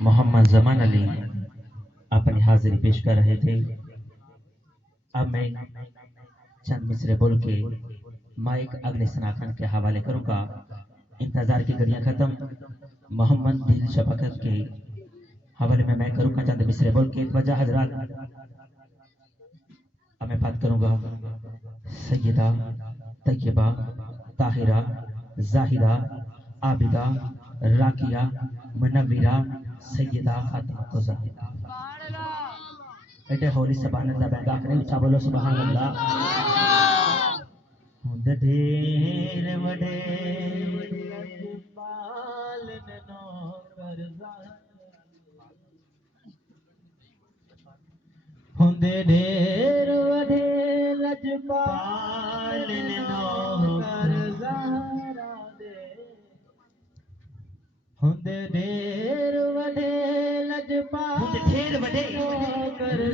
محمد زمان علی اپنی حاضری پیش کر رہے تھے. اب میں چند مصرے بول کے مائک اگلے سناخن کے حوالے کروں گا. انتظار کی گھڑیاں ختم. محمد دل شفقت کے حوالے میں کروں گا چند مصرے بول کے. توجہ حضرات، اب میں بات کروں گا سیدہ طیبہ طاہرہ زاہدہ عابدہ راکیہ منورہ سیدہ فاطمہ زہرا. ایٹے ہولی سبحان اللہ بینگا کریں. اچھا بولو سبحان اللہ. ہند دیر وڈے پالن نوکر ہند دیر وڈے لجپالن نوکر زہرا دے. ہند دیر وڈے لجپال ہند دیر وڈے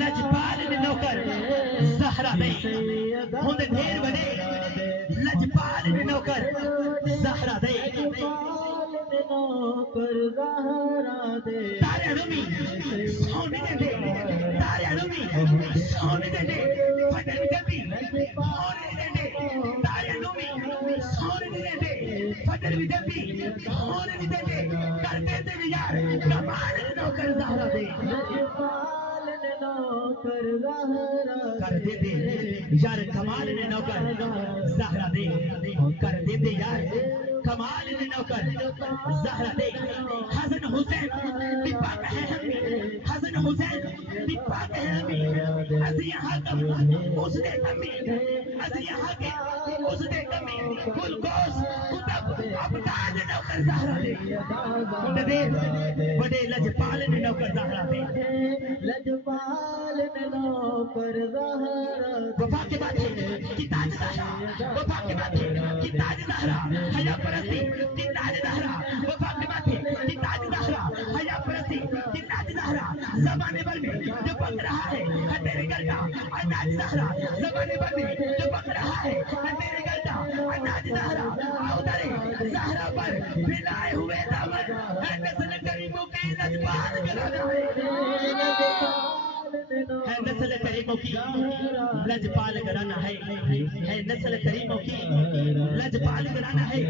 لجپال نوکر زہرا دے. ہند دیر وڈے لجپال نوکر زہرا دے. نوکر زہرا دے. تارے رومی سونے دے دے. تارے رومی سونے دے دے. فجر جلدی سونے دے دے. تارے رومی سونے دے دے. فجر بھی جلدی سونے دے دے. کر دے دے یار کمال نوکر زہرا دے. کر دے دے یار کمال نے نوکر زہرا دے. کر دے دے یار کمال نے نوکر زہرا دے. حسن حسین بھی پاک ہے ہمیں. حسن حسین بھی پاک ہے ہمیں. از یہاں کم اس نے کمی. از یہاں کے اس نے کمی. کل گوش کتب ابداد نوکر زہرا دے. بڑے لجپال نے نوکر زہرا دے. لجپال نوکر زہرا. وفا کے بعد کی تاج زہرا. وفا کے بعد کی تاج زہرا. حیا پرستی کی تاج زہرا. وفا کے بعد کی تاج زہرا. حیا پرستی کی تاج زہرا. زمانے بھر میں جو بک رہا ہے تیرے گھر کا اناج زہرا. زمانے بھر میں جو بک رہا ہے تیرے گھر کا اناج زہرا. ادھر زہرا پر پھیلائے ہوئے دامن ہے نسل کریموں کی لجپال گھرانا ہے نسل کریموں کی لجپال گھرانا ہے نسل کریموں کی لجپال گھرانا ہے.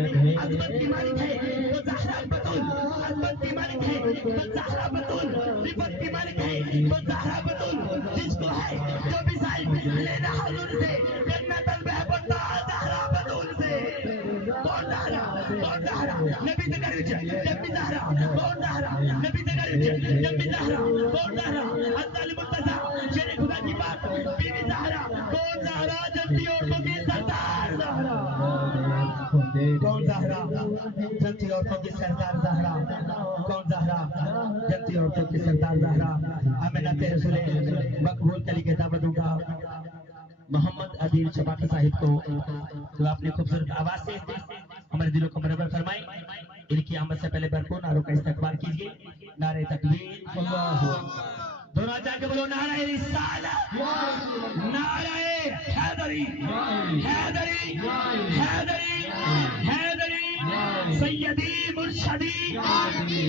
عظمت کی مالک ہے وہ زہرا بتول. عظمت کی مالک ہے وہ زہرا بتول. رفت کی مالک ہے وہ زہرا بتول. جس کو ہے جو بھی صاحب لینا حضور سے کرنا طلب ہے بڑھتا زہرا بتول سے. کون زہرا کون زہرا نبی دگر جب بھی زہرا کون زہرا نبی دگر جب بھی زہرا کون زہرا افضل مرتضی شیر خدا کی بات بیوی زہرا. کون زہرا جنتی عورتوں کی سردار زہرا. کون زہرا جنتی عورتوں کی سردار زہرا. کون زہرا جنتی عورتوں کی سردار زہرا. امینت رسول مقبول کلی کے دعوت دوں گا محمد عدیل شفاقی صاحب کو جو اپنی خوبصورت آواز سے ہمارے دلوں کو منور فرمائیں. ان کی آمد سے پہلے بھرپور نعروں کا استقبال کیجیے. نعرہ تکبیر دونوں جا کے بولو نعرہ رسالت نعرہ حیدری حیدری حیدری حیدری سیدی مرشدی.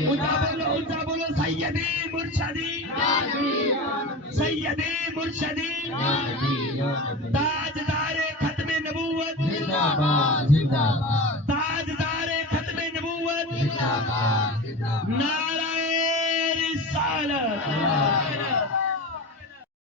اونچا بولو سیدی مرشدی سیدی مرشدی. تاجدار ختم نبوت تاجدار ختم نبوت نعرہ رسالت